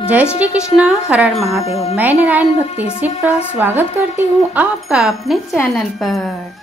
जय श्री कृष्णा, हर हर महादेव। मैं नारायण भक्ति शिप्रा स्वागत करती हूँ आपका अपने चैनल पर।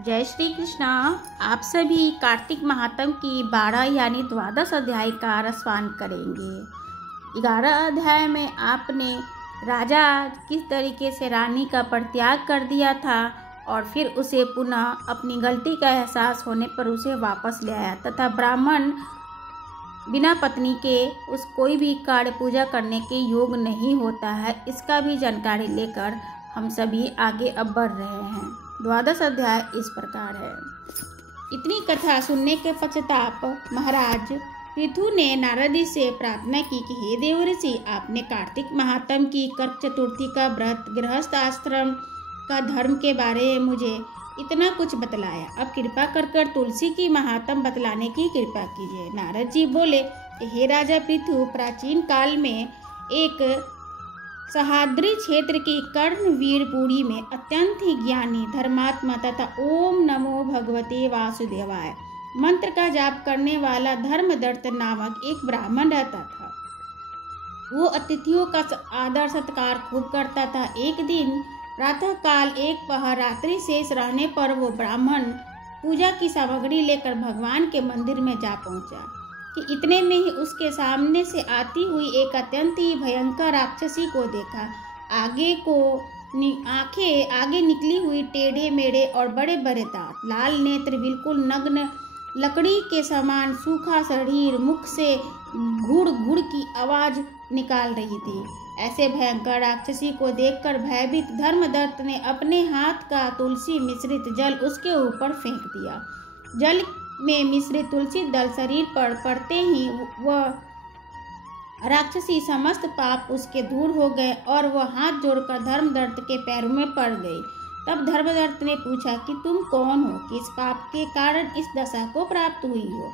जय श्री कृष्णा। आप सभी कार्तिक महात्म की 12 यानी द्वादश अध्याय का रसपान करेंगे। 11 अध्याय में आपने राजा किस तरीके से रानी का परित्याग कर दिया था और फिर उसे पुनः अपनी गलती का एहसास होने पर उसे वापस ले आया तथा ब्राह्मण बिना पत्नी के उस कोई भी कार्य पूजा करने के योग नहीं होता है, इसका भी जानकारी लेकर हम सभी आगे अब बढ़ रहे हैं। द्वादश अध्याय इस प्रकार है। इतनी कथा सुनने के पश्चात महाराज पृथु ने नारद जी से प्रार्थना की कि हे देव ऋषि, आपने कार्तिक महात्म की कर्क चतुर्थी का व्रत, गृहस्थ आश्रम का धर्म के बारे में मुझे इतना कुछ बतलाया। अब कृपा कर तुलसी की महात्म बतलाने की कृपा कीजिए। नारद जी बोले, हे राजा पृथु, प्राचीन काल में एक सहाद्री क्षेत्र की कर्णवीरपुरी में अत्यंत ही ज्ञानी, धर्मात्मा तथा ओम नमो भगवते वासुदेवाय मंत्र का जाप करने वाला धर्मदत्त नामक एक ब्राह्मण रहता था। वो अतिथियों का आदर सत्कार खूब करता था। एक दिन प्रातः काल एक पहर रात्रि शेष रहने पर वो ब्राह्मण पूजा की सामग्री लेकर भगवान के मंदिर में जा पहुंचा कि इतने में ही उसके सामने से आती हुई एक अत्यंत ही भयंकर राक्षसी को देखा। आगे निकली हुई टेढ़े मेढ़े और बड़े बड़े दांत, लाल नेत्र, बिल्कुल नग्न, लकड़ी के समान सूखा शरीर, मुख से घुड़ घुड़ की आवाज निकाल रही थी। ऐसे भयंकर राक्षसी को देखकर भयभीत धर्मदत्त ने अपने हाथ का तुलसी मिश्रित जल उसके ऊपर फेंक दिया। जल में मिश्रित तुलसी दल शरीर पर पड़ते ही वह राक्षसी समस्त पाप उसके दूर हो गए और वह हाथ जोड़कर धर्मदत्त के पैरों में पड़ गई। तब धर्मदत्त ने पूछा कि तुम कौन हो, किस पाप के कारण इस दशा को प्राप्त हुई हो।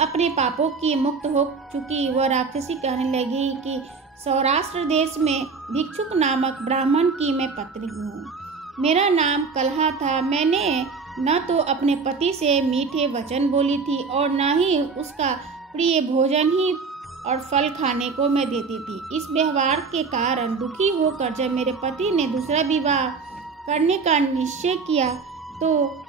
अपने पापों की मुक्त हो चुकी वह राक्षसी कहने लगी कि सौराष्ट्र देश में भिक्षुक नामक ब्राह्मण की मैं पत्नी हूँ। मेरा नाम कलहा था। मैंने न तो अपने पति से मीठे वचन बोली थी और न ही उसका प्रिय भोजन ही और फल खाने को मैं देती थी। इस व्यवहार के कारण दुखी होकर जब मेरे पति ने दूसरा विवाह करने का निश्चय किया तो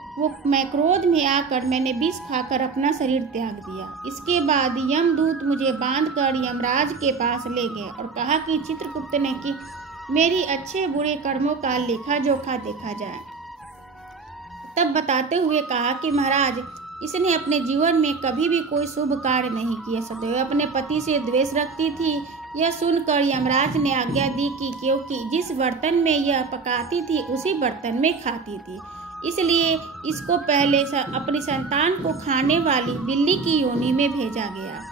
मैं क्रोध में आकर मैंने विष खाकर अपना शरीर त्याग दिया। इसके बाद यमदूत मुझे बांधकर यमराज के पास ले गए और कहा कि चित्रगुप्त ने कि मेरी अच्छे बुरे कर्मों का लेखा जोखा देखा जाए। तब बताते हुए कहा कि महाराज, इसने अपने जीवन में कभी भी कोई शुभ कार्य नहीं किया, सदैव अपने पति से द्वेष रखती थी। यह सुनकर यमराज ने आज्ञा दी कि क्योंकि जिस बर्तन में यह पकाती थी उसी बर्तन में खाती थी, इसलिए इसको पहले अपनी संतान को खाने वाली बिल्ली की योनि में भेजा गया।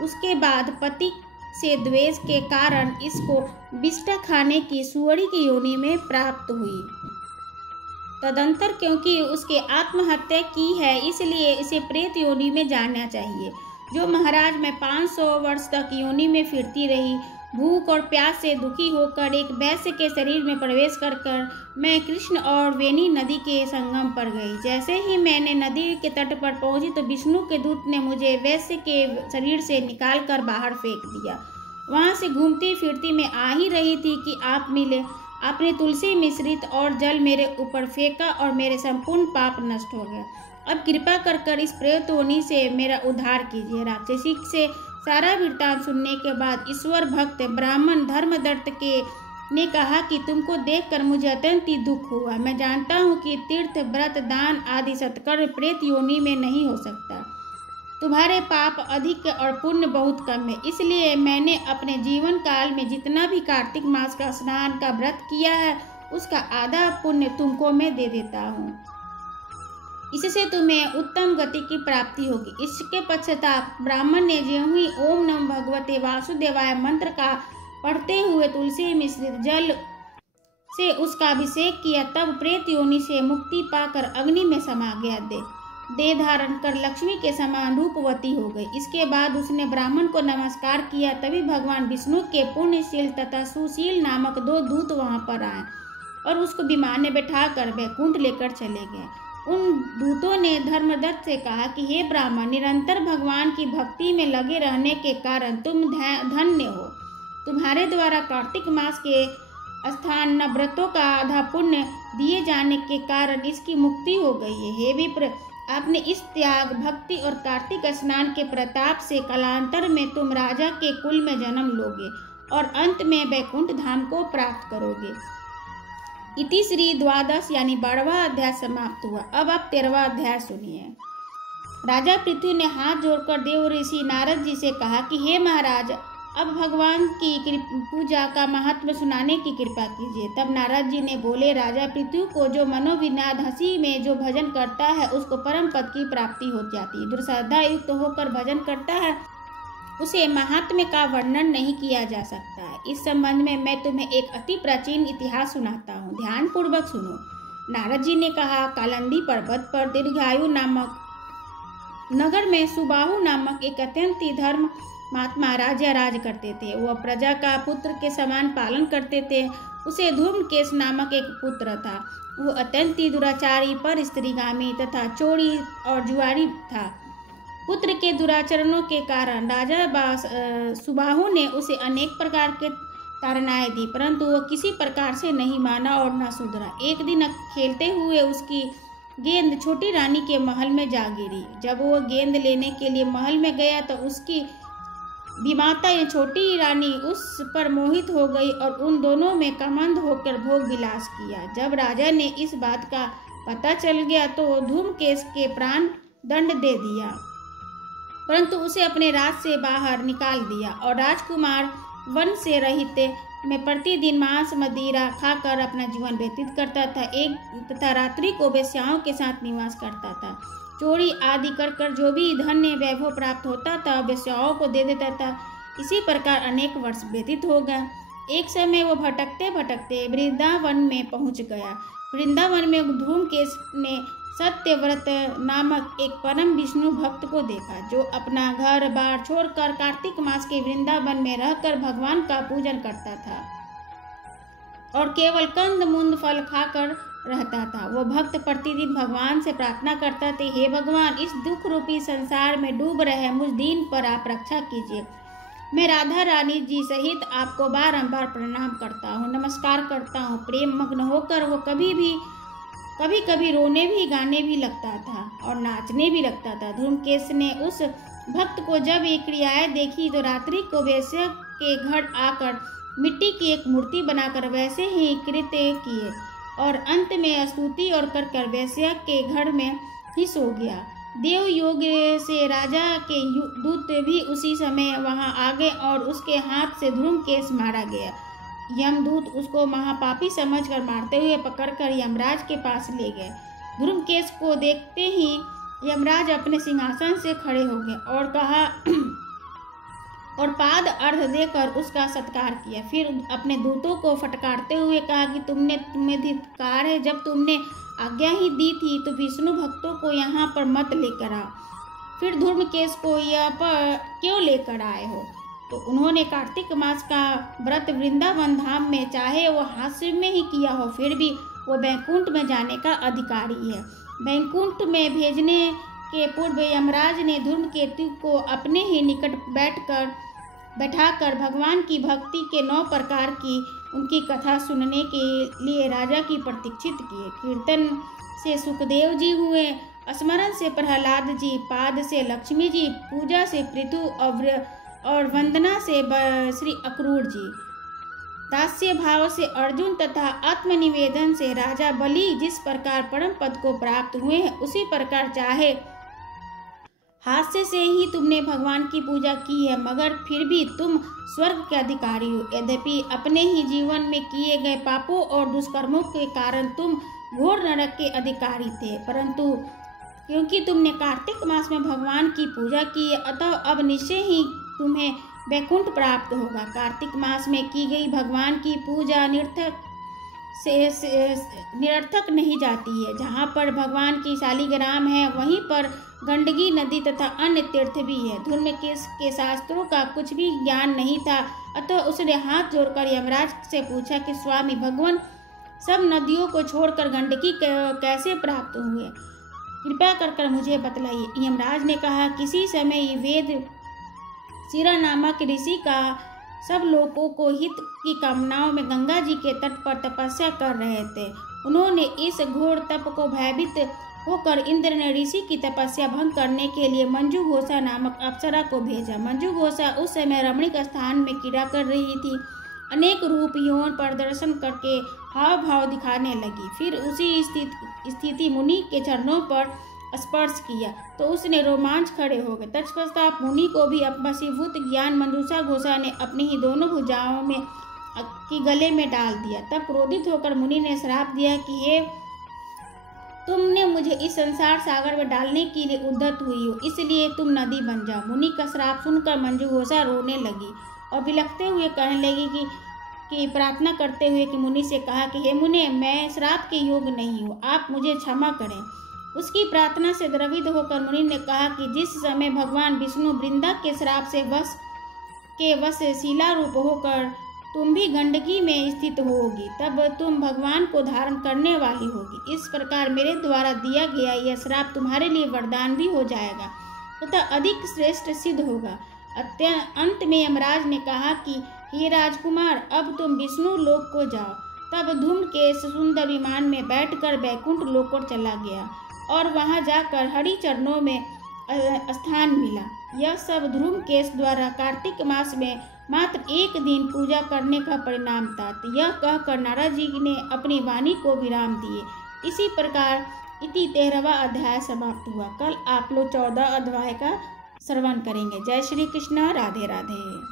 उसके बाद पति से द्वेष के कारण इसको बिष्टा खाने की सुअरी की योनि में प्राप्त हुई। तदंतर क्योंकि उसके आत्महत्या की है, इसलिए इसे प्रेत योनि में जाना चाहिए। जो महाराज मैं 500 वर्ष तक योनि में फिरती रही, भूख और प्यास से दुखी होकर एक वैश्य के शरीर में प्रवेश कर मैं कृष्ण और वेणी नदी के संगम पर गई। जैसे ही मैंने नदी के तट पर पहुंची तो विष्णु के दूत ने मुझे वैश्य के शरीर से निकालकर बाहर फेंक दिया। वहां से घूमती फिरती मैं आ ही रही थी कि आप मिले। आपने तुलसी मिश्रित और जल मेरे ऊपर फेंका और मेरे संपूर्ण पाप नष्ट हो गए। अब कृपा कर इस प्रेत योनि से मेरा उद्धार कीजिए। राक्षसी से सारा वृत्तांत सुनने के बाद ईश्वर भक्त ब्राह्मण धर्मदत्त ने कहा कि तुमको देखकर मुझे अत्यंत ही दुख हुआ। मैं जानता हूँ कि तीर्थ, व्रत, दान आदि सत्कर्म प्रेत योनि में नहीं हो सकता। तुम्हारे पाप अधिक और पुण्य बहुत कम है, इसलिए मैंने अपने जीवन काल में जितना भी कार्तिक मास का स्नान का व्रत किया है उसका आधा पुण्य तुमको मैं दे देता हूँ। इससे तुम्हें उत्तम गति की प्राप्ति होगी। इसके पश्चात ब्राह्मण ने ज्यों ही ओम नमः भगवते वासुदेवाय मंत्र का पढ़ते हुए तुलसी मिश्रित जल से उसका अभिषेक किया, तब प्रेत योनि से मुक्ति पाकर अग्नि में समा गया। देह धारण कर लक्ष्मी के समान रूपवती हो गई। इसके बाद उसने ब्राह्मण को नमस्कार किया। तभी भगवान विष्णु के पुण्यशील तथा सुशील नामक 2 दूत वहां पर आए और उसको विमान में बैठाकर वैकुंठ लेकर चले गए। उन दूतों ने धर्मदत्त से कहा कि हे ब्राह्मण, निरंतर भगवान की भक्ति में लगे रहने के कारण तुम धन्य हो। तुम्हारे द्वारा कार्तिक मास के स्थान न व्रतों का आधा पुण्य दिए जाने के कारण इसकी मुक्ति हो गई है। हे विप्र, आपने इस त्याग, भक्ति और कार्तिक स्नान के प्रताप से कालांतर में तुम राजा के कुल में जन्म लोगे और अंत में वैकुंठ धाम को प्राप्त करोगे। इति श्री द्वादश यानी 12वां अध्याय समाप्त हुआ। अब आप 13वां अध्याय सुनिए। राजा पृथु ने हाथ जोड़कर देव ऋषि नारद जी से कहा कि हे महाराज, अब भगवान की पूजा का महत्व सुनाने की कृपा कीजिए। तब नारद जी ने बोले, राजा पृथु को जो मनोविनाद हंसी में जो भजन करता है उसको परम पद की प्राप्ति हो जाती है। जो श्रद्धा युक्त होकर भजन करता है उसे महात्म्य का वर्णन नहीं किया जा सकता है। इस संबंध में मैं तुम्हें एक अति प्राचीन इतिहास सुनाता हूँ, ध्यान पूर्वक सुनो। नारद जी ने कहा, कालंदी पर्वत पर दीर्घायु नामक नगर में सुबाहु नामक एक अत्यंत धर्म महात्मा राजा राज करते थे। वह प्रजा का पुत्र के समान पालन करते थे। उसे धूम्रकेश नामक एक पुत्र था। वो अत्यंत दुराचारी, पर स्त्रीगामी तथा चोरी और जुआरी था। पुत्र के दुराचरणों के कारण राजा सुबाहु ने उसे अनेक प्रकार के ताड़नाएं दी, परंतु वह किसी प्रकार से नहीं माना और न सुधरा। एक दिन खेलते हुए उसकी गेंद छोटी रानी के महल में जा गिरी। जब वह गेंद लेने के लिए महल में गया तो उसकी विमाता या छोटी रानी उस पर मोहित हो गई और उन दोनों में कामंद होकर भोग विलास किया। जब राजा ने इस बात का पता चल गया तो धूमकेश के प्राण दंड दे दिया, परंतु उसे अपने राज से बाहर निकाल दिया और राजकुमार वन से रहित में प्रतिदिन मांस मदिरा खाकर अपना जीवन व्यतीत करता था। तथा रात्रि को वेश्याओं के साथ निवास करता था। चोरी आदि कर जो भी धन्य वैभव प्राप्त होता था वेश्याओं को दे देता था। इसी प्रकार अनेक वर्ष व्यतीत हो गए। एक समय वो भटकते भटकते वृंदावन में पहुंच गया। वृंदावन में धूमकेश ने सत्यव्रत नामक एक परम विष्णु भक्त को देखा, जो अपना घर बार छोड़कर कार्तिक मास के वृंदावन में रहकर भगवान का पूजन करता था और केवल कंद मूंद फल खाकर रहता था। वो भक्त प्रतिदिन भगवान से प्रार्थना करता था, हे भगवान, इस दुख रूपी संसार में डूब रहे मुझ दीन पर आप रक्षा कीजिए। मैं राधा रानी जी सहित आपको बारंबार प्रणाम करता हूँ, नमस्कार करता हूँ। प्रेम मग्न होकर वो कभी कभी रोने भी, गाने भी लगता था और नाचने भी लगता था। धूमकेश ने उस भक्त को जब ये क्रियाएं देखी तो रात्रि को वैश्य के घर आकर मिट्टी की एक मूर्ति बनाकर वैसे ही कृत्य किए और अंत में स्तुति और कर वैश्य के घर में ही सो गया। देव योग से राजा के दूत भी उसी समय वहां आ गए और उसके हाथ से धूमकेश मारा गया। यमदूत उसको महापापी समझकर मारते हुए पकड़कर यमराज के पास ले गए। धूमकेश को देखते ही यमराज अपने सिंहासन से खड़े हो गए और कहा और पाद अर्घ देकर उसका सत्कार किया। फिर अपने दूतों को फटकारते हुए कहा कि तुम्हें धिक्कार है, जब तुमने आज्ञा ही दी थी तो विष्णु भक्तों को यहाँ पर मत लेकर आओ। फिर धूमकेश को यह पर क्यों लेकर आए हो? तो उन्होंने कार्तिक मास का व्रत वृंदावन धाम में, चाहे वो हास्य में ही किया हो, फिर भी वो वैकुंठ में जाने का अधिकारी है। वैकुंठ में भेजने के पूर्व यमराज ने धूमकेतु को अपने ही निकट बैठाकर भगवान की भक्ति के 9 प्रकार की उनकी कथा सुनने के लिए राजा की प्रतीक्षित किए। कीर्तन से सुखदेव जी हुए, स्मरण से प्रहलाद जी, पाद से लक्ष्मी जी, पूजा से पृथु और वंदना से श्री अक्रूर जी, दास्य भाव से अर्जुन तथा आत्मनिवेदन से राजा बलि जिस प्रकार परम पद को प्राप्त हुए हैं, उसी प्रकार चाहे हास्य से ही तुमने भगवान की पूजा की है, मगर फिर भी तुम स्वर्ग के अधिकारी हो। यद्यपि अपने ही जीवन में किए गए पापों और दुष्कर्मों के कारण तुम घोर नरक के अधिकारी थे, परंतु क्योंकि तुमने कार्तिक मास में भगवान की पूजा की है, अतः अब निश्चय ही तुम्हें वैकुंठ प्राप्त होगा। कार्तिक मास में की गई भगवान की पूजा निरर्थक नहीं जाती है। जहाँ पर भगवान की शालिग्राम है वहीं पर गंडकी नदी तथा अन्य तीर्थ भी है। धूमकेश के शास्त्रों का कुछ भी ज्ञान नहीं था, अतः उसने हाथ जोड़कर यमराज से पूछा कि स्वामी भगवान सब नदियों को छोड़कर गंडकी कैसे प्राप्त हुए? कृपया कर मुझे बतलाइए। यमराज ने कहा, किसी समय वेद शिरा नामक ऋषि का सब लोगों को हित की कामनाओं में गंगा जी के तट पर तपस्या कर रहे थे। उन्होंने इस घोर तप को भयभीत होकर इंद्र ने ऋषि की तपस्या भंग करने के लिए मंजू घोषा नामक अप्सरा को भेजा। मंजू घोषा उस समय रमणीक स्थान में क्रीड़ा कर रही थी। अनेक रूप यौन प्रदर्शन करके हाव भाव दिखाने लगी। फिर उसी स्थिति मुनि के चरणों पर स्पर्श किया तो उसने रोमांच खड़े हो गए। तत्पश्चात मुनि को भी वशीभूत ज्ञान मंजूषा घोषा ने अपनी ही दोनों भुजाओं में की गले में डाल दिया। तब क्रोधित होकर मुनि ने श्राप दिया कि हे, तुमने मुझे इस संसार सागर में डालने के लिए उद्यत हुई हो, इसलिए तुम नदी बन जाओ। मुनि का श्राप सुनकर मंजू घोषा रोने लगी और बिलखते हुए कहने लगी कि प्रार्थना करते हुए कि मुनि से कहा कि हे मुने, मैं श्राप के योग्य नहीं हूँ, आप मुझे क्षमा करें। उसकी प्रार्थना से द्रवित होकर मुनि ने कहा कि जिस समय भगवान विष्णु वृंदा के श्राप से वश शिला रूप होकर तुम भी गंडकी में स्थित होगी, तब तुम भगवान को धारण करने वाली होगी। इस प्रकार मेरे द्वारा दिया गया यह श्राप तुम्हारे लिए वरदान भी हो जाएगा तथा अधिक श्रेष्ठ सिद्ध होगा। अंत में यमराज ने कहा कि हे राजकुमार, अब तुम विष्णु लोक को जाओ। तब धूमकेश सुंदर विमान में बैठकर बैकुंठ लोक को चला गया और वहां जाकर हरि चरणों में स्थान मिला। यह सब धूमकेश द्वारा कार्तिक मास में मात्र एक दिन पूजा करने का परिणाम था। यह कहकर नारद जी ने अपनी वाणी को विराम दिए। इसी प्रकार इति 13वां अध्याय समाप्त हुआ। कल आप लोग 14 अध्याय का श्रवण करेंगे। जय श्री कृष्ण। राधे राधे।